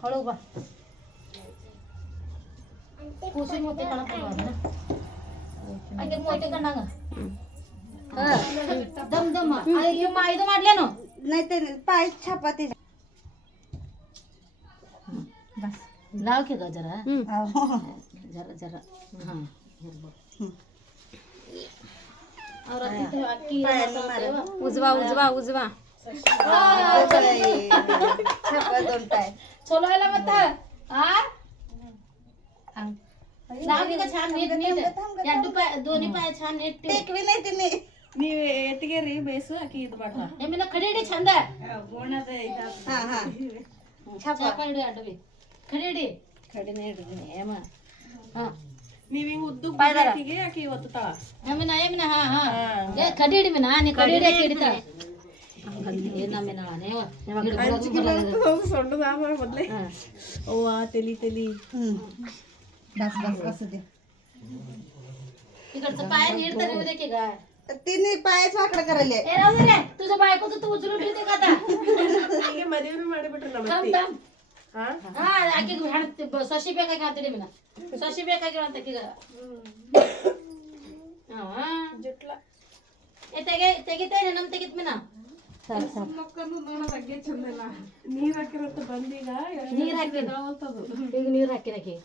ಹೊಳಗ್ ಬಾ ಕೂಸಿ ಮೂತಿ ಕಣಪ್ಪ ಹಂಗೆ ಮೂತಿ ಕಂಡಂಗ ದಮ್ ದಮ್ ಇದು ಮಾಡ್ಲೇನು पाय छापाती बस लाव की ग जरा जरा जरा हां और अक्की उजवा उजवा उजवा छापा दोन पाय चलो आला मत आ लाव की ग छान नीट नीट या दोन्ही पाय छान नीट टेकवी नाही तिने ನೀವು ಎತ್ತಿಗೆ ರೀ ಬೇಸು ಆಕಿ ಇದು ಮಾಡ್ರ ಏಮಿನ ಕಡಿಡಿ ಚಂದ ಗೋಣದ ಹಾ ಹಾ ಚಾಪ ಹಿಡಿ ಅಡ್ಡವಿ ಕಡಿಡಿ ಕಡಿನೆ ಹಿಡಿದಿನಿ ಏಮ ಹಾ ನೀವು ಹಿಂಗ ಉದ್ದು ಬಾಕಿಗೆ ಆಕಿ ಒತ್ತತಾಳ ಏಮಿನ ಏಮಿನ ಹಾ ಹಾ ಏ ಕಡಿಡಿ ಮಿನ ನೀ ಕಡಿಡಿ ಆಕಿ ಹಿಡಿತಾ ಏನಮ್ಮಿನ ನೇವ ಸೊಂಡದ ಮೊದಲೇ ಅವ್ವ ತಲಿ ತಲಿ बस बस बस दे इकडचं पाय नीट तरी उद्या की गा तिने पाय छाकड करायले ए राहू रे तुझ्या बायकोचं तू उचलून ठेवते का आता ಹೀಗೆ ಮದುವೆ ಮಾಡಿಬಿಟ್ರೆ ನಮ್ಮ थांब थांब ಹಾ हा आकी हाणते सशी ಬೇಕಾಗಿ ಹಾಕ್ತಿಡಿ ಮಿನ सशी ಬೇಕಾಗಿ ಅಂತ ಕೀಗ ಹಾ ಜುಟ್ಲ ए ತೆಗಿತೇನೆ ನಮ್ ತೆಗಿತ್ ಮಿನ ಮಕ್ಕಳು ನೋಡೋದಕ್ಕೆ ಚಂದಲ್ಲ ನೀರ್ ಹಾಕಿರತ್ತ ಬಂದೀಗ ನೀರ್ ಹಾಕಿ ಈಗ ನೀರ್ ಹಾಕಿರಕ್ಕೆ